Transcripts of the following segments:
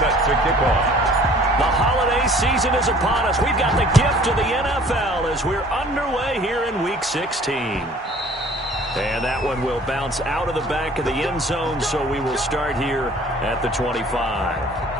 set to kick off. The holiday season is upon us. We've got the gift of the NFL as we're underway here in Week 16. And that one will bounce out of the back of the end zone, so we will start here at the 25.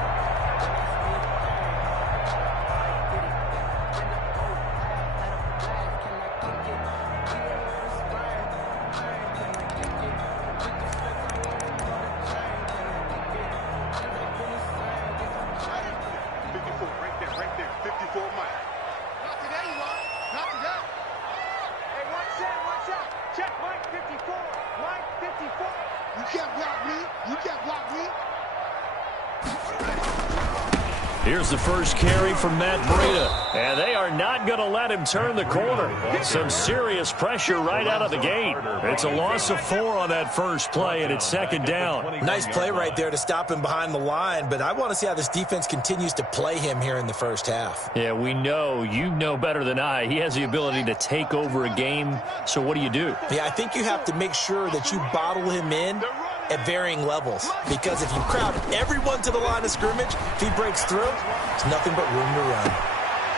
Here's the first carry from Matt Breida, and they are not going to let him turn the corner. Some serious pressure right out of the gate. It's a loss of 4 on that first play, and it's second down. Nice play right there to stop him behind the line, but I want to see how this defense continues to play him here in the first half. Yeah, we know. You know better than I. He has the ability to take over a game, so what do you do? Yeah, I think you have to make sure that you bottle him in at varying levels, because if you crowd everyone to the line of scrimmage, if he breaks through, there's nothing but room to run.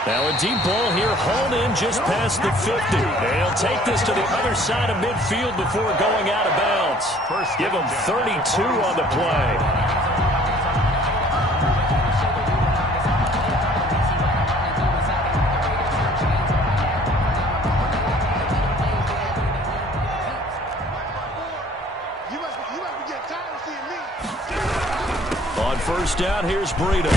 Now a deep ball here, hauled in just past the 50. They'll take this to the other side of midfield before going out of bounds. Give him 32 on the play. On first down, here's Breida.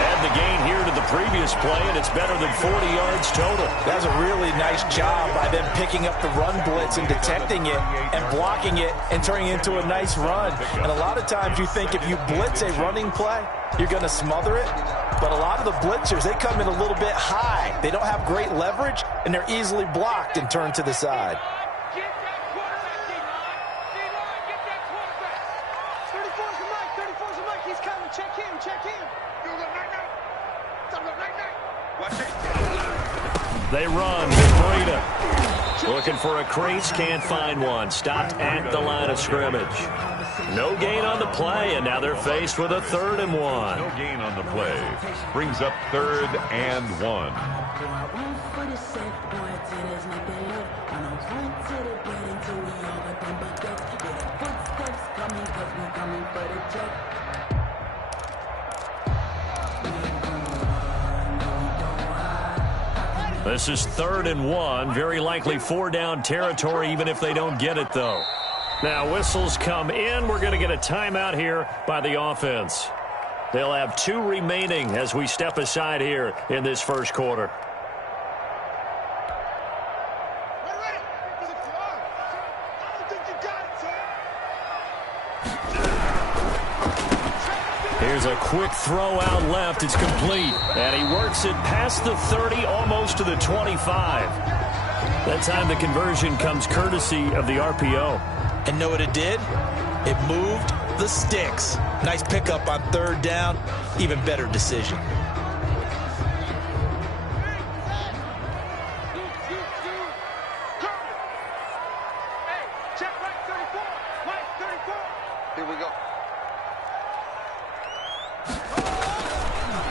Add the gain here to the previous play, and it's better than 40 yards total. That was a really nice job by them picking up the run blitz and detecting it and blocking it and turning it into a nice run. And a lot of times you think if you blitz a running play, you're going to smother it. But a lot of the blitzers, they come in a little bit high. They don't have great leverage, and they're easily blocked and turned to the side. They run with Breida. Looking for a crease, can't find one. Stopped at the line of scrimmage. No gain on the play, and now they're faced with a 3rd and 1. No gain on the play. Brings up 3rd and 1. This is 3rd and 1. Very likely 4-down territory, even if they don't get it, though. Now, whistles come in. We're going to get a timeout here by the offense. They'll have 2 remaining as we step aside here in this first quarter. Here's a quick throw out left. It's complete. And he works it past the 30, almost to the 25. That time the conversion comes courtesy of the RPO. And know what it did? It moved the sticks. Nice pickup on 3rd down. Even better decision.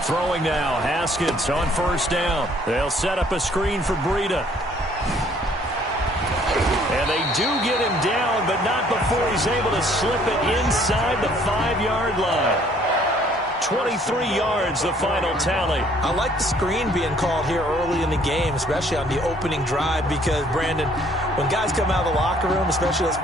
Throwing now, Haskins on first down. They'll set up a screen for Breida. And they do get him down, but not before he's able to slip it inside the 5-yard line. 23 yards, the final tally. I like the screen being called here early in the game, especially on the opening drive, because, Brandon, when guys come out of the locker room, especially those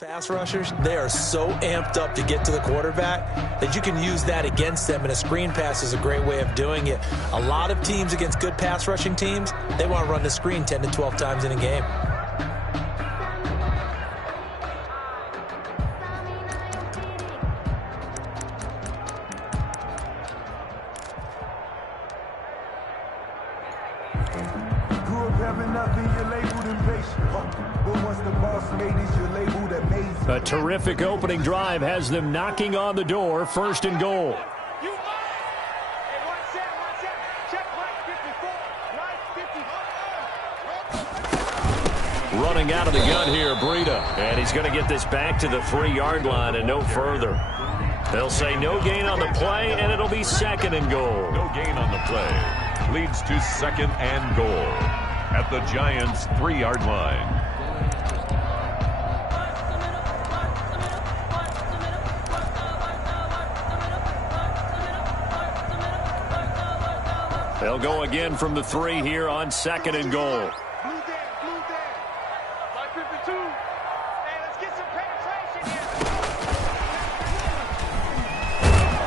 Pass rushers, they are so amped up to get to the quarterback that you can use that against them, and a screen pass is a great way of doing it. A lot of teams against good pass rushing teams, they want to run the screen 10 to 12 times in a game. A terrific opening drive has them knocking on the door, 1st and goal. Running out of the gun here, Breida. And he's going to get this back to the 3-yard line and no further. They'll say no gain on the play, and it'll be 2nd and goal. No gain on the play. Leads to 2nd and goal at the Giants' 3-yard line. They'll go again from the 3 here on 2nd and goal.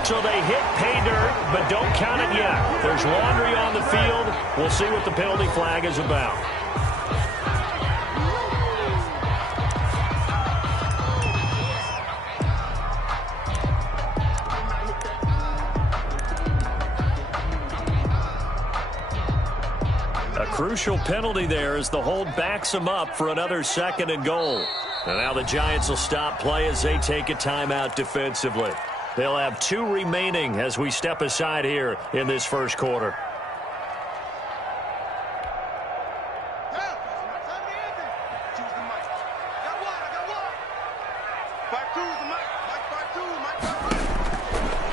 So they hit pay dirt, but don't count it yet. There's laundry on the field. We'll see what the penalty flag is about. A crucial penalty there as the hold backs them up for another 2nd and goal. And now the Giants will stop play as they take a timeout defensively. They'll have 2 remaining as we step aside here in this 1st quarter.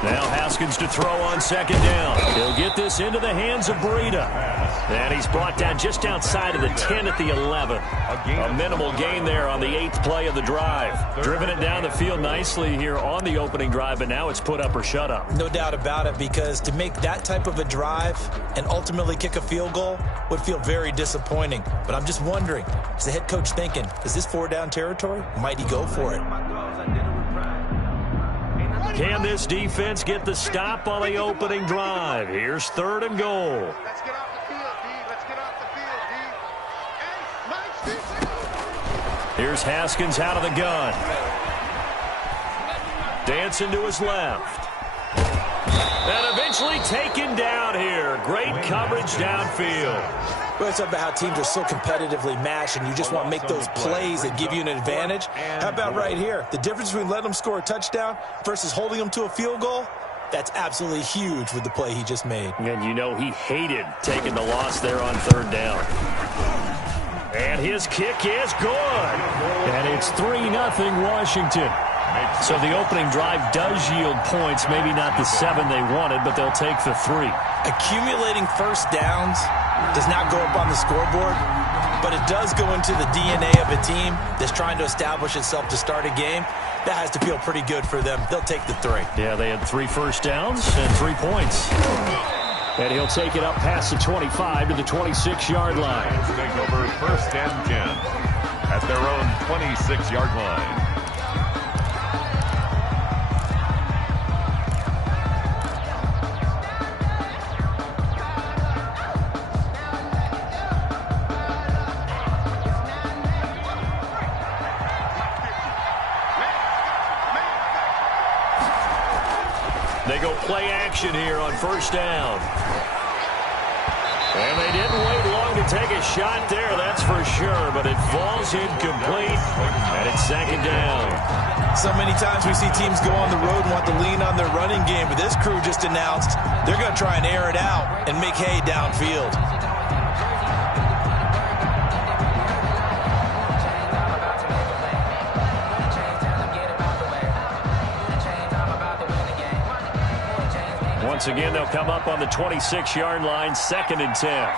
Now Haskins to throw on 2nd down. He'll get this into the hands of Breida. And he's brought down just outside of the 10 at the 11. A minimal gain there on the 8th play of the drive. Driven it down the field nicely here on the opening drive, but now it's put up or shut up. No doubt about it, because to make that type of a drive and ultimately kick a field goal would feel very disappointing. But I'm just wondering, is the head coach thinking, is this 4-down territory? Might he go for it? Can this defense get the stop on the opening drive? Here's 3rd and goal. Let's get off the field, D. Let's get off the field, D. Hey, Here's Haskins out of the gun. Dancing to his left. And eventually taken down here. Great coverage downfield. Well, it's about how teams are so competitively matched, and you just want to make those plays that give you an advantage. How about right here? The difference between letting them score a touchdown versus holding them to a field goal, that's absolutely huge with the play he just made. And you know he hated taking the loss there on 3rd down. And his kick is good. And it's 3-0 Washington. So the opening drive does yield points, maybe not the 7 they wanted, but they'll take the 3. Accumulating 1st downs does not go up on the scoreboard, but it does go into the DNA of a team that's trying to establish itself to start a game. That has to feel pretty good for them. They'll take the 3. Yeah, they had 3 first downs and 3 points. And he'll take it up past the 25 to the 26-yard line. Take over 1st and 10 at their own 26-yard line. They go play action here on 1st down. And they didn't wait long to take a shot there, that's for sure. But it falls incomplete, and it's 2nd down. So many times we see teams go on the road and want to lean on their running game, but this crew just announced they're going to try and air it out and make hay downfield. Once again, they'll come up on the 26-yard line, 2nd and 10.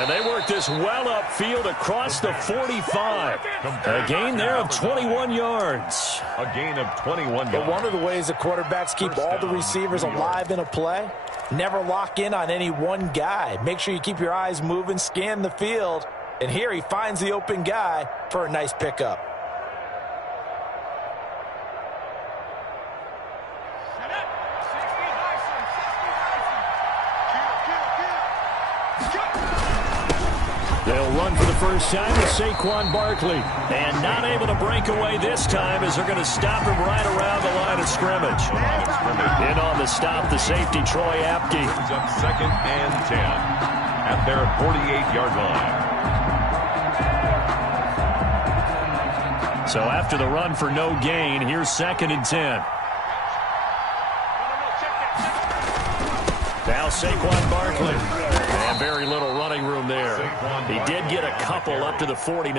And they work this this well upfield across the 45. A gain there of 21 yards. A gain of 21 yards. But one of the ways the quarterbacks keep all the receivers alive in a play, never lock in on any one guy. Make sure you keep your eyes moving, scan the field. And here he finds the open guy for a nice pickup. They'll run for the first time with Saquon Barkley. And not able to break away this time as they're going to stop him right around the line of scrimmage. In on the stop, the safety, Troy Apke. Brings up 2nd and 10 at their 48-yard line. So after the run for no gain, here's 2nd and 10. Now Saquon Barkley. And very little running room there. He did get a couple up to the 49.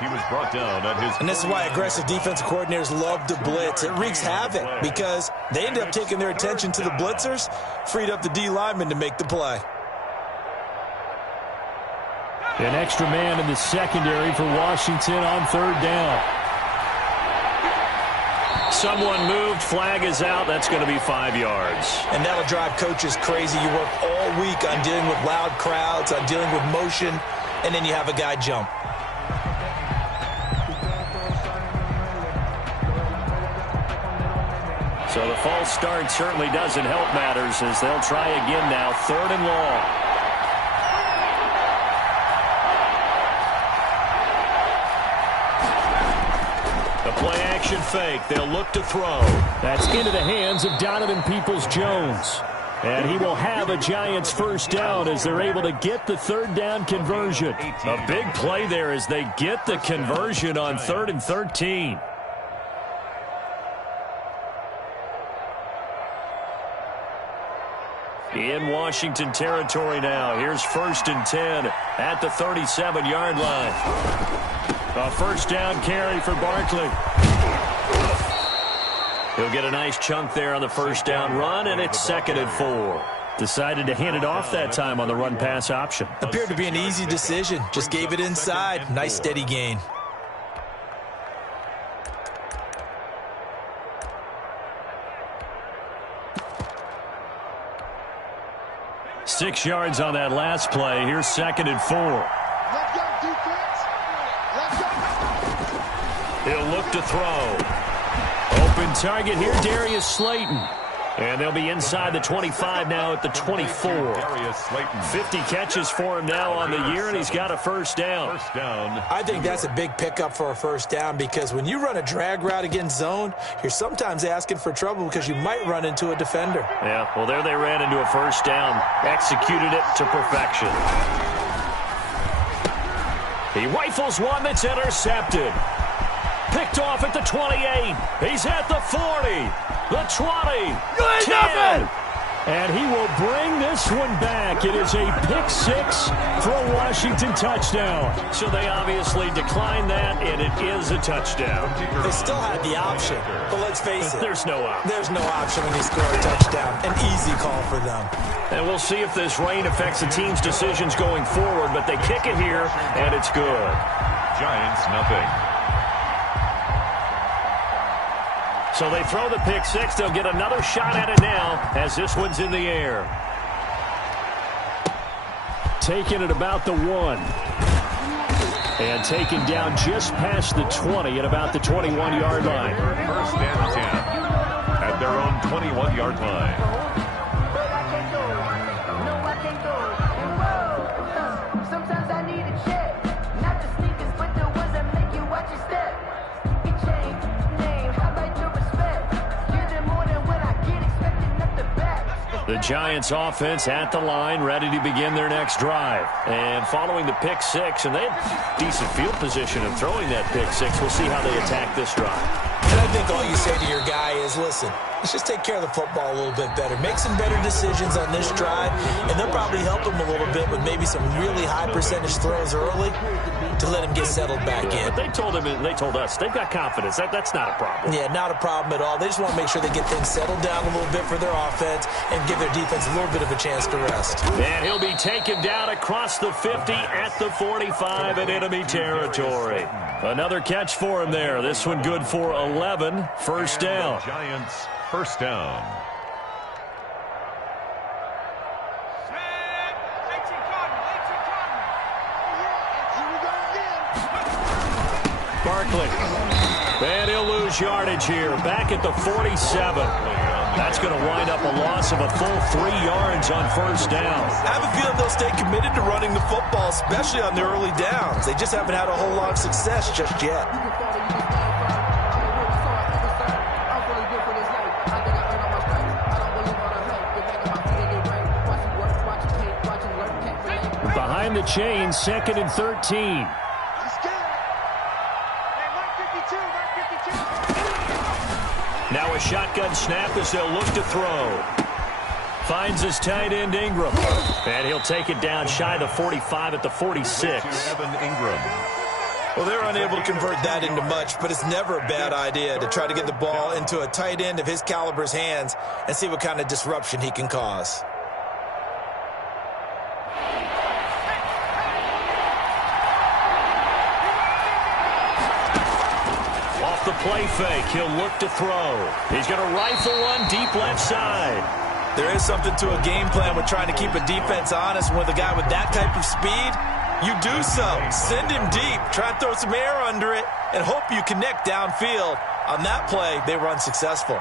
He was brought down at his... And this is why aggressive defensive coordinators love to blitz. It wreaks havoc because they end up taking their attention to the blitzers, freed up the D lineman to make the play. An extra man in the secondary for Washington on 3rd down. Someone moved, flag is out. That's going to be 5 yards. And that'll drive coaches crazy. You work all week on dealing with loud crowds, on dealing with motion, and then you have a guy jump. So the false start certainly doesn't help matters as they'll try again now. 3rd and long. Play-action fake. They'll look to throw. That's into the hands of Donovan Peoples-Jones. And he will have a Giants first down as they're able to get the 3rd down conversion. A big play there as they get the conversion on 3rd and 13. In Washington territory now. Here's 1st and 10 at the 37-yard line. A first down carry for Barkley. He'll get a nice chunk there on the first down run, and it's 2nd and 4. Decided to hand it off that time on the run-pass option. Appeared to be an easy decision. Just gave it inside. Nice steady gain. Six yards on that last play. Here's 2nd and 4. He'll look to throw. Open target here, Darius Slayton. And they'll be inside the 25 now at the 24. 50 catches for him now on the year, and he's got a first down. I think that's a big pickup for a first down because when you run a drag route against zone, you're sometimes asking for trouble because you might run into a defender. Yeah, well, there they ran into a first down. Executed it to perfection. He rifles one that's intercepted. Picked off at the 28. He's at the 40. The 20. 10. And he will bring this one back. It is a pick six for a Washington touchdown. So they obviously declined that, and it is a touchdown. They still had the option, but let's face it. There's no option. There's no option when you score a touchdown. An easy call for them. And we'll see if this rain affects the team's decisions going forward, but they kick it here, and it's good. Giants, nothing. So they throw the pick six. They'll get another shot at it now as this one's in the air. Taken at about the 1. And taken down just past the 20 at about the 21-yard line. 1st and 10 at their own 21-yard line. The Giants offense at the line, ready to begin their next drive. And following the pick six, and they had decent field position in throwing that pick six. We'll see how they attack this drive. And I think all you say to your guy is, listen, let's just take care of the football a little bit better. Make some better decisions on this drive, and they'll probably help him a little bit with maybe some really high percentage throws early. to let him get settled back in. But they told us they've got confidence. That's not a problem. Yeah, not a problem at all. They just want to make sure they get things settled down a little bit for their offense and give their defense a little bit of a chance to rest. And he'll be taken down across the 50 at the 45 in enemy territory. Another catch for him there. This one good for 11. First down. Giants, first down. Barkley. And he'll lose yardage here. Back at the 47. That's going to wind up a loss of a full 3 yards on first down. I have a feeling they'll stay committed to running the football, especially on their early downs. They just haven't had a whole lot of success just yet. Behind the chain, 2nd and 13. Now a shotgun snap as they'll look to throw. Finds his tight end Ingram. And he'll take it down shy of the 45 at the 46. Evan Ingram. Well, they're unable to convert that into much, but it's never a bad idea to try to get the ball into a tight end of his caliber's hands and see what kind of disruption he can cause. The play fake. He'll look to throw. He's going to rifle one deep left side. There is something to a game plan with trying to keep a defense honest. With a guy with that type of speed, you do so. Send him deep. Try and throw some air under it and hope you connect downfield. On that play, they were unsuccessful.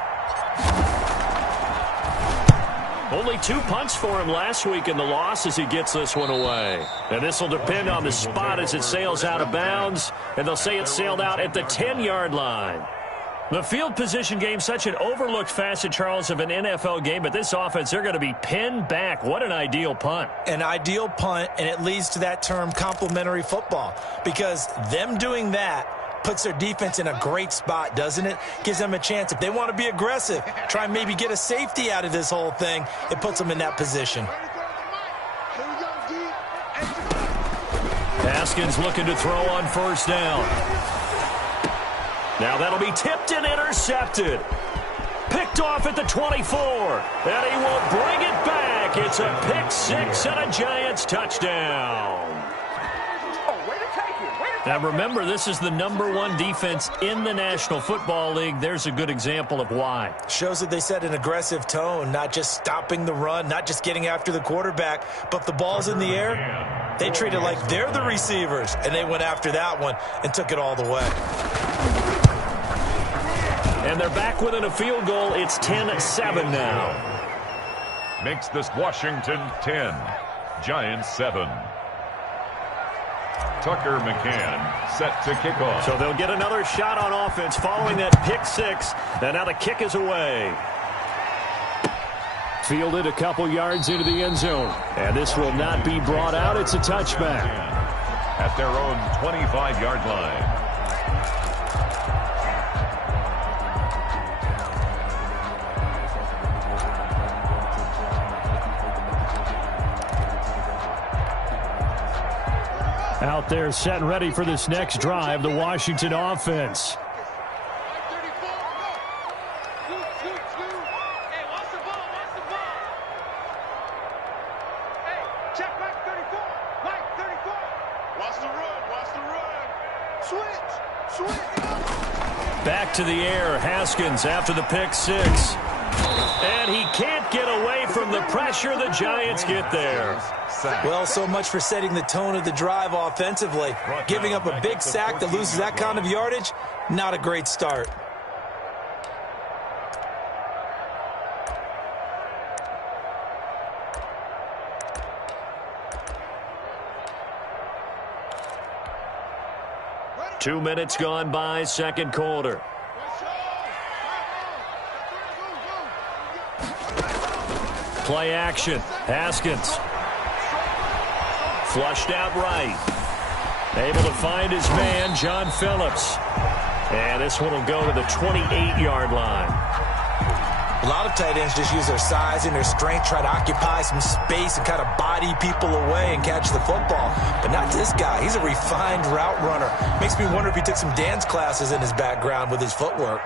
Only 2 punts for him last week in the loss as he gets this one away. And this will depend on the spot as it sails out of bounds. And they'll say it sailed out at the 10-yard line. The field position game, such an overlooked facet, Charles, of an NFL game. But this offense, they're going to be pinned back. What an ideal punt. An ideal punt, and it leads to that term complementary football. Because them doing that puts their defense in a great spot, doesn't it? Gives them a chance. If they want to be aggressive, try and maybe get a safety out of this whole thing, it puts them in that position. Haskins looking to throw on first down. Now that'll be tipped and intercepted. Picked off at the 24. And he will bring it back. It's a pick six and a Giants touchdown. Now remember, this is the #1 defense in the National Football League. There's a good example of why. Shows that they set an aggressive tone, not just stopping the run, not just getting after the quarterback, but if the ball's in the air, they treat it like they're the receivers, and they went after that one and took it all the way. And they're back within a field goal. It's 10-7 now. Makes this Washington 10, Giants 7. Tucker McCann set to kick off. So they'll get another shot on offense following that pick six. And now the kick is away. Fielded a couple yards into the end zone. And this will not be brought out. It's a touchback. At their own 25-yard line. Out there set and ready for this next drive, the Washington offense. Back to the air, Haskins after the pick six. And he can't get away from the pressure. The Giants get there. Well, so much for setting the tone of the drive offensively. Giving up a big sack that loses that kind of yardage, not a great start. Two minutes gone by, second quarter. Play action. Haskins. Flushed out right. Able to find his man, John Phillips. And this one will go to the 28-yard line. A lot of tight ends just use their size and their strength, try to occupy some space and kind of body people away and catch the football. But not this guy. He's a refined route runner. Makes me wonder if he took some dance classes in his background with his footwork.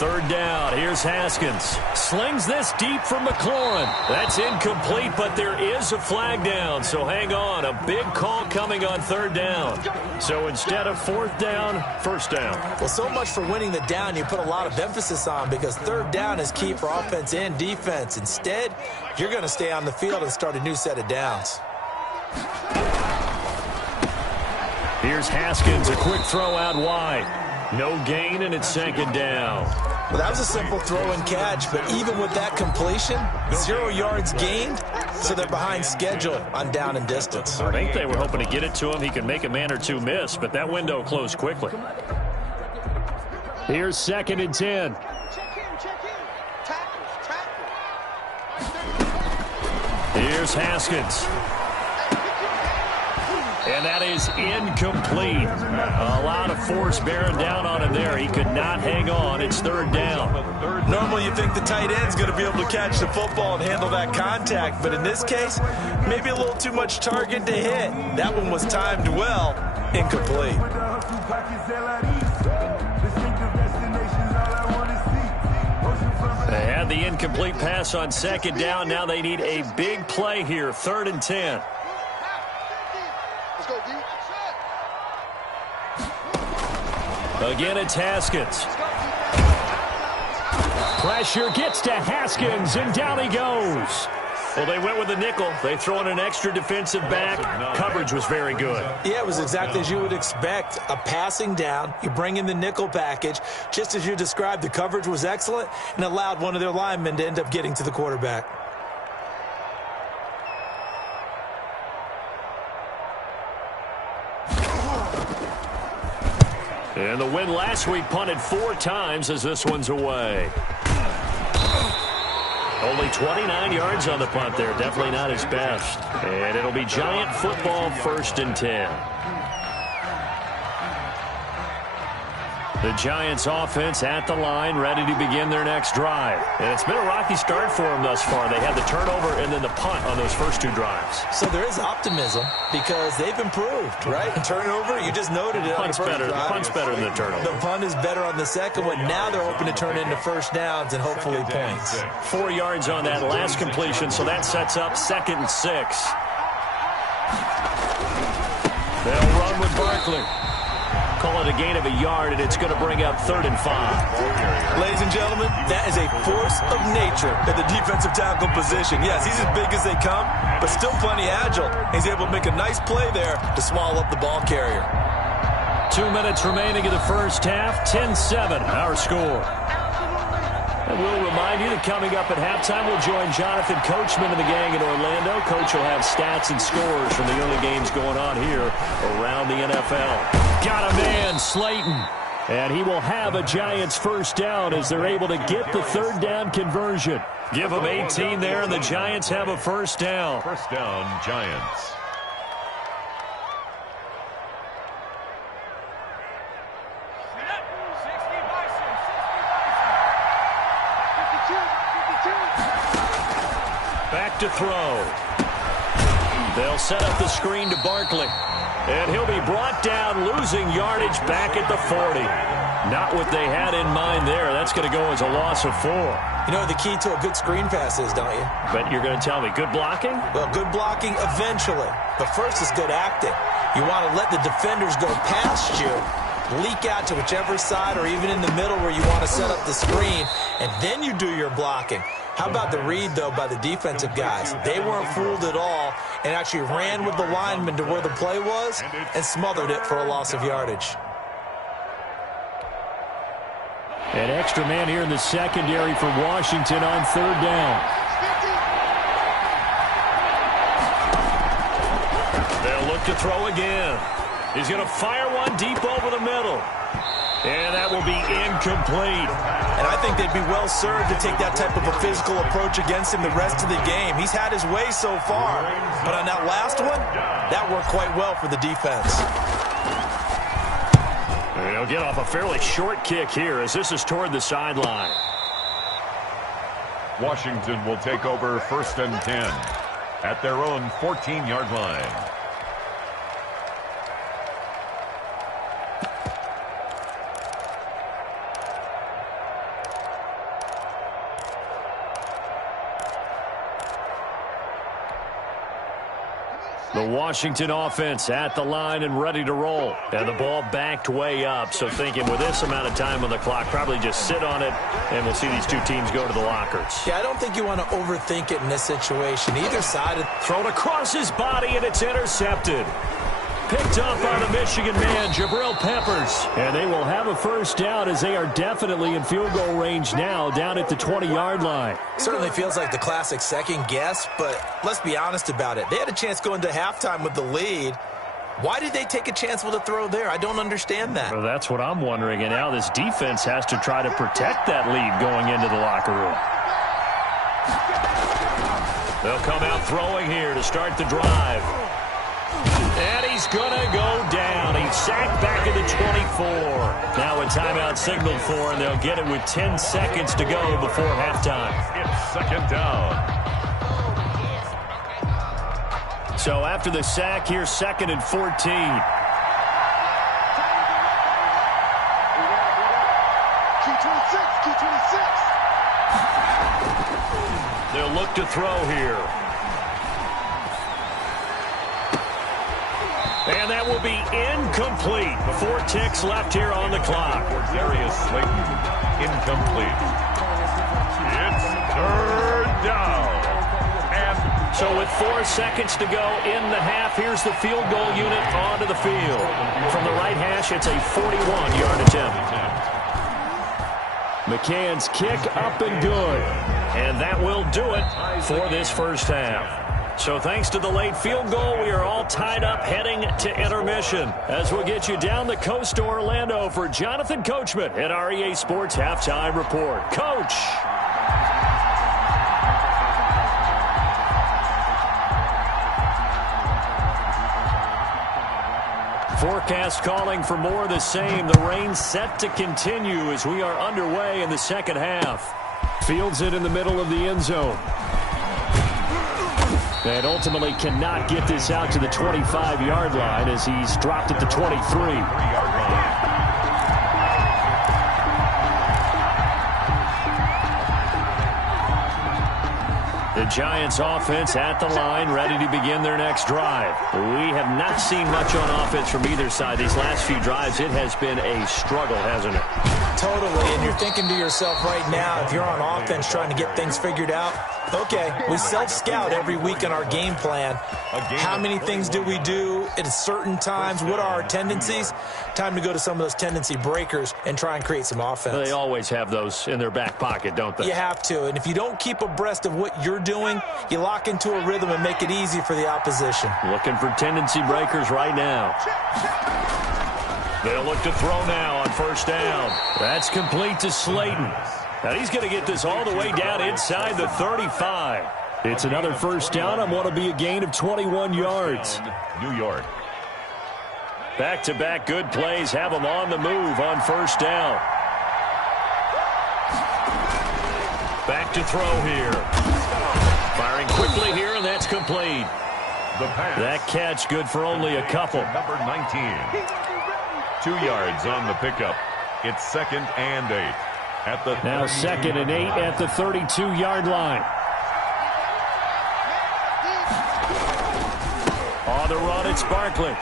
Third down. Here's Haskins. Slings this deep from McLaurin. That's incomplete, but there is a flag down, so hang on. A big call coming on third down. So instead of fourth down, first down. Well, so much for winning the down you put a lot of emphasis on, because third down is key for offense and defense. Instead, you're going to stay on the field and start a new set of downs. Here's Haskins, a quick throw out wide. No gain, and it's second down. Well, that was a simple throw and catch, but even with that completion, 0 yards gained, so they're behind schedule on down and distance. I think they were hoping to get it to him. He could make a man or two miss, but that window closed quickly. Here's 2nd and 10. Here's Haskins. And that is incomplete. A lot of force bearing down on him there. He could not hang on. It's third down. Normally you think the tight end's going to be able to catch the football and handle that contact, but in this case, maybe a little too much target to hit. That one was timed well. Incomplete. They had the incomplete pass on second down. Now they need a big play here. 3rd and 10. Again, it's Haskins. Pressure gets to Haskins, and down he goes. Well, they went with the nickel. They throw in an extra defensive back. Coverage was very good. Yeah, it was exactly as you would expect. A passing down. You bring in the nickel package. Just as you described, the coverage was excellent and allowed one of their linemen to end up getting to the quarterback. And the win last week punted 4 times as this one's away. Only 29 yards on the punt there. Definitely not his best. And it'll be Giant football, 1st and 10. The Giants offense at the line, ready to begin their next drive. And it's been a rocky start for them thus far. They had the turnover and then the punt on those first 2 drives. So there is optimism because they've improved, right? Turnover, you just noted it. Punt's better. The punt's better than the turnover. The punt is better on the second one. Now they're hoping to turn into first downs and hopefully points. 4 yards on that last completion, so that sets up 2nd and 6. They'll run with Barkley. Call it a gain of a yard, and it's going to bring up 3rd and 5. Ladies and gentlemen, that is a force of nature at the defensive tackle position. Yes, he's as big as they come, but still plenty agile. He's able to make a nice play there to swallow up the ball carrier. 2 minutes remaining in the first half. 10-7, our score. And we'll remind you that coming up at halftime, we'll join Jonathan Coachman and the gang in Orlando. Coach will have stats and scores from the early games going on here around the NFL. Got a man, Slayton. And he will have a Giants first down as they're able to get the 3rd down conversion. Give them 18 there, and the Giants have a first down. First down, Giants. Back to throw. They'll set up the screen to Barkley. And he'll be brought down, losing yardage back at the 40. Not what they had in mind there. That's going to go as a loss of 4. You know what the key to a good screen pass is, don't you? But you're going to tell me, good blocking? Well, good blocking eventually. But first is good acting. You want to let the defenders go past you, leak out to whichever side or even in the middle where you want to set up the screen, and then you do your blocking. How about the read, though, by the defensive guys? They weren't fooled at all and actually ran with the lineman to where the play was and smothered it for a loss of yardage. An extra man here in the secondary for Washington on 3rd down. They'll look to throw again. He's going to fire one deep over the middle. And that will be incomplete. And I think they'd be well served to take that type of a physical approach against him the rest of the game. He's had his way so far, but on that last one, that worked quite well for the defense. He'll get off a fairly short kick here as this is toward the sideline. Washington will take over 1st and 10 at their own 14-yard line. The Washington offense at the line and ready to roll. And the ball backed way up. So thinking with this amount of time on the clock, probably just sit on it, and we'll see these two teams go to the lockers. Yeah, I don't think you want to overthink it in this situation. Either side. Thrown across his body, and it's intercepted. Picked up by the Michigan man, Jabril Peppers. And they will have a first down as they are definitely in field goal range now, down at the 20-yard line. Certainly feels like the classic second guess, but let's be honest about it. They had a chance going to halftime with the lead. Why did they take a chance with a throw there? I don't understand that. Well, that's what I'm wondering. And now this defense has to try to protect that lead going into the locker room. They'll come out throwing here to start the drive. And he's going to go down. He's sacked back at the 24. Now a timeout signaled for, and they'll get it with 10 seconds to go before halftime. It's 2nd down. So after the sack, here's 2nd and 14. They'll look to throw here. And that will be incomplete. 4 ticks left here on the clock. Darius Slayton, incomplete. It's 3rd down. And so with 4 seconds to go in the half, here's the field goal unit onto the field. From the right hash, it's a 41-yard attempt. McCann's kick up and good. And that will do it for this first half. So thanks to the late field goal, we are all tied up heading to intermission. As we'll get you down the coast to Orlando for Jonathan Coachman at our EA Sports Halftime Report. Coach! Forecast calling for more of the same. The rain set to continue as we are underway in the second half. Fields it in the middle of the end zone. And ultimately cannot get this out to the 25-yard line as he's dropped at the 23-yard line. The Giants offense at the line, ready to begin their next drive. We have not seen much on offense from either side. These last few drives, it has been a struggle, hasn't it? Totally, and you're thinking to yourself right now, if you're on offense trying to get things figured out, okay, we self-scout every week in our game plan. How many things do we do at certain times? What are our tendencies? Time to go to some of those tendency breakers and try and create some offense. They always have those in their back pocket, don't they? You have to, and if you don't keep abreast of what you're doing, you lock into a rhythm and make it easy for the opposition. Looking for tendency breakers right now. They'll look to throw now on first down. That's complete to Slayton. Now he's going to get this all the way down inside the 35. It's another first down on what will be a gain of 21 yards. New York. Back-to-back good plays have them on the move on first down. Back to throw here. Firing quickly here, and that's complete. The pass. That catch good for only a couple. Number 19. 2 yards on the pickup. It's 2nd and 8. At the now 2nd and 8 at the 32-yard line. On the run, it's Barkley.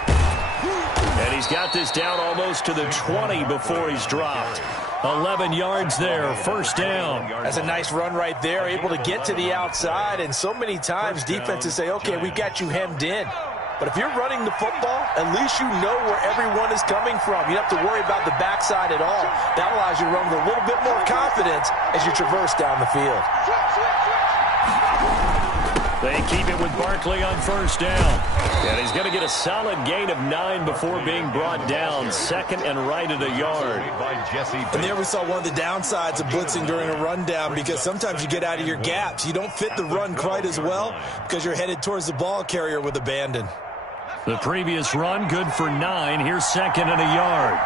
And he's got this down almost to the 20 before he's dropped. 11 yards there, first down. That's a nice run right there, able to get to the outside. And so many times defenses say, okay, we got you hemmed in. But if you're running the football, at least you know where everyone is coming from. You don't have to worry about the backside at all. That allows you to run with a little bit more confidence as you traverse down the field. They keep it with Barkley on first down. And he's going to get a solid gain of 9 before being brought down. 2nd and right at a yard. And there we saw one of the downsides of blitzing during a rundown, because sometimes you get out of your gaps. You don't fit the run quite as well because you're headed towards the ball carrier with abandon. The previous run good for 9. Here's 2nd and a yard.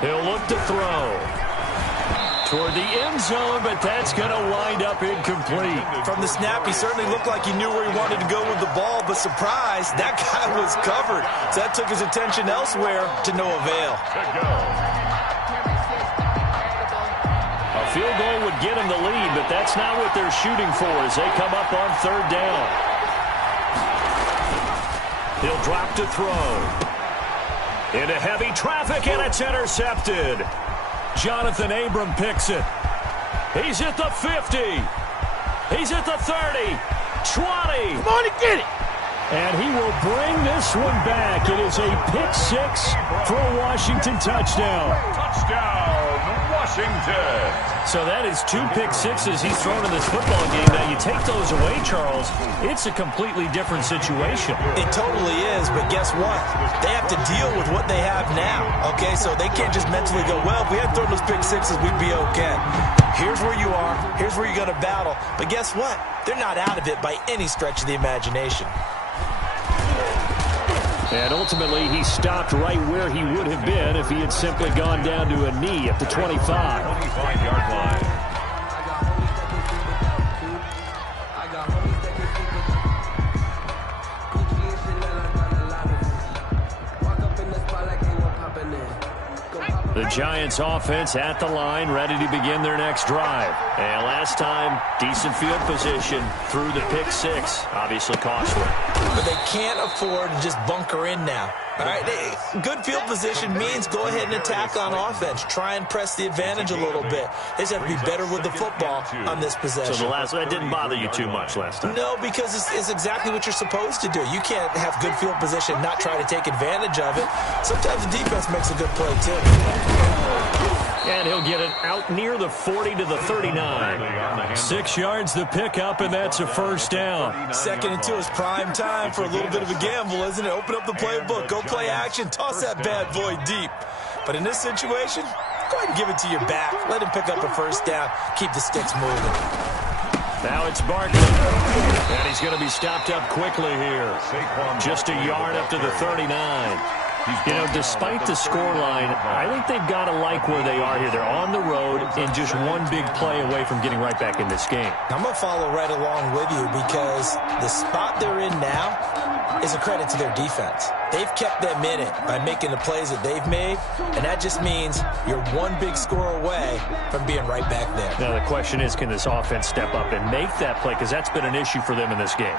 He'll look to throw toward the end zone, but that's going to wind up incomplete. From the snap, he certainly looked like he knew where he wanted to go with the ball, but surprise, that guy was covered. So that took his attention elsewhere to no avail. A field goal would get him the lead, but that's not what they're shooting for as they come up on third down. He'll drop to throw. Into heavy traffic, and it's intercepted. Jonathan Abram picks it. He's at the 50. He's at the 30. 20. Come on and get it. And he will bring this one back. It is a pick six for a Washington touchdown. Touchdown, Washington. So that is 2 pick sixes he's thrown in this football game. Now, you take those away, Charles, it's a completely different situation. It totally is, but guess what? They have to deal with what they have now, okay? So they can't just mentally go, well, if we had thrown those pick sixes, we'd be okay. Here's where you are. Here's where you're going to battle. But guess what? They're not out of it by any stretch of the imagination. And ultimately, he stopped right where he would have been if he had simply gone down to a knee at the 25. 25-yard line. The Giants offense at the line, ready to begin their next drive. And last time, decent field position through the pick six. Obviously costly. But they can't afford to just bunker in now. All right, good field position means go ahead and attack on offense. Try and press the advantage a little bit. They just have to be better with the football on this possession. So that didn't bother you too much last time? No, because it's exactly what you're supposed to do. You can't have good field position, not try to take advantage of it. Sometimes the defense makes a good play, too. And he'll get it out near the 40 to the 39. 6 yards the pickup, and that's a first down. 2nd and 2 is prime time for a little bit of a gamble, isn't it? Open up the playbook, go play action, toss that bad boy deep. But in this situation, go ahead and give it to your back. Let him pick up a first down. Keep the sticks moving. Now it's Barkley. And he's going to be stopped up quickly here. Just a yard up to the 39. You know, despite the scoreline, I think they've got to like where they are here. They're on the road and just one big play away from getting right back in this game. I'm going to follow right along with you because the spot they're in now is a credit to their defense. They've kept them in it by making the plays that they've made, and that just means you're one big score away from being right back there. Now the question is, can this offense step up and make that play? Because that's been an issue for them in this game.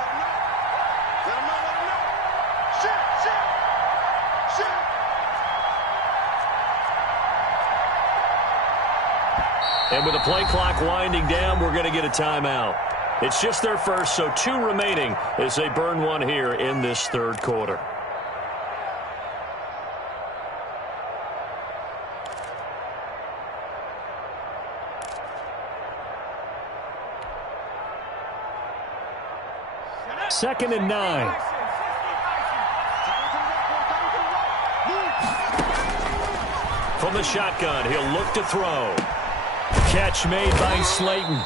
And with the play clock winding down, we're going to get a timeout. It's just their first, so 2 remaining as they burn one here in this third quarter. Second and 9. From the shotgun, he'll look to throw. Catch made by Slayton.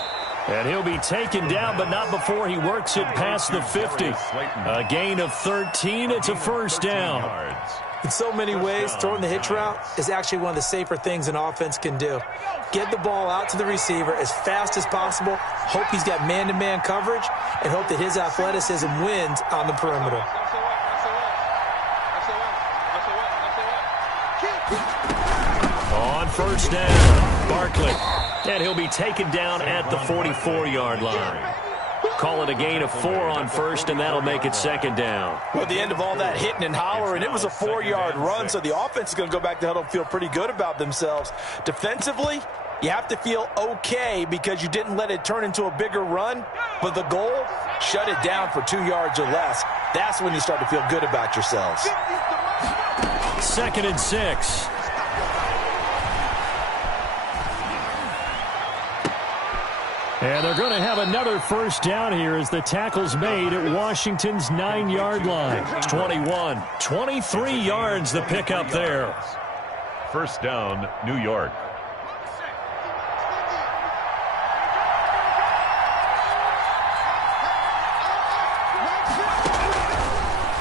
And he'll be taken down, but not before he works it past the 50. A gain of 13. It's a first down. In so many ways, throwing the hitch route is actually one of the safer things an offense can do. Get the ball out to the receiver as fast as possible, hope he's got man-to-man coverage, and hope that his athleticism wins on the perimeter. On first down, Barkley. And he'll be taken down at the 44-yard line. Call it a gain of 4 on first, and that'll make it second down. Well, at the end of all that hitting and hollering, it was a 4-yard run, so the offense is going to go back to huddle and feel pretty good about themselves. Defensively, you have to feel okay because you didn't let it turn into a bigger run, but the goal, shut it down for 2 yards or less. That's when you start to feel good about yourselves. 2nd and 6. And they're going to have another first down here as the tackle's made at Washington's 9-yard line. 21, 23 yards the pickup there. First down, New York.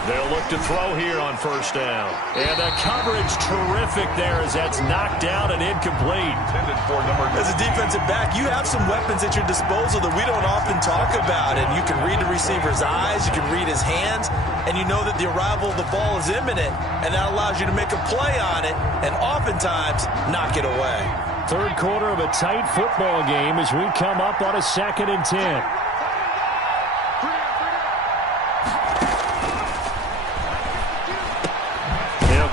They'll look to throw here on first down. And the coverage terrific there as that's knocked down and incomplete. As a defensive back, you have some weapons at your disposal that we don't often talk about. And you can read the receiver's eyes, you can read his hands, and you know that the arrival of the ball is imminent. And that allows you to make a play on it and oftentimes knock it away. Third quarter of a tight football game as we come up on a 2nd and 10.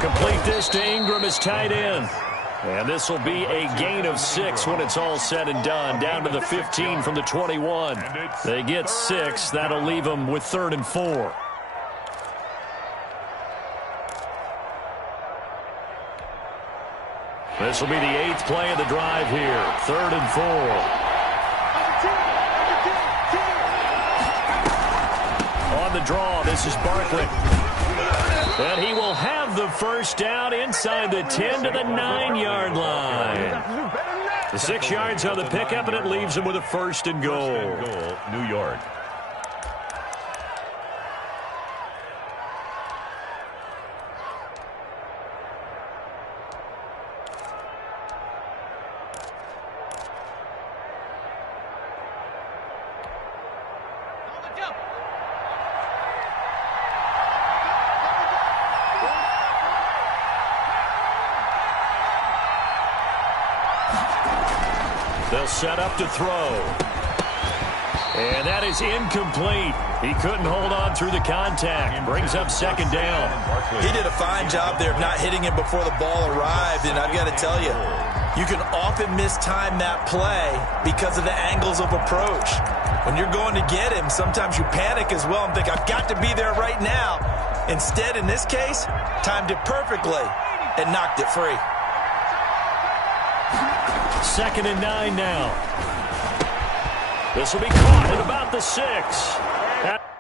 Complete this to Ingram as tight end. And this will be a gain of 6 when it's all said and done. Down to the 15 from the 21. They get 6. That'll leave them with 3rd and 4. This will be the 8th play of the drive here. 3rd and 4. On the draw, this is Barkley. And he will have the first down inside the 10 to the 9-yard line. The 6 yards on the pickup, and it leaves him with a 1st and goal. New York. They'll set up to throw. And that is incomplete. He couldn't hold on through the contact. Brings up 2nd down. He did a fine job there of not hitting him before the ball arrived. And I've got to tell you, you can often mistime that play because of the angles of approach. When you're going to get him, sometimes you panic as well and think, I've got to be there right now. Instead, in this case, timed it perfectly and knocked it free. 2nd and 9 now. This will be caught at about the 6.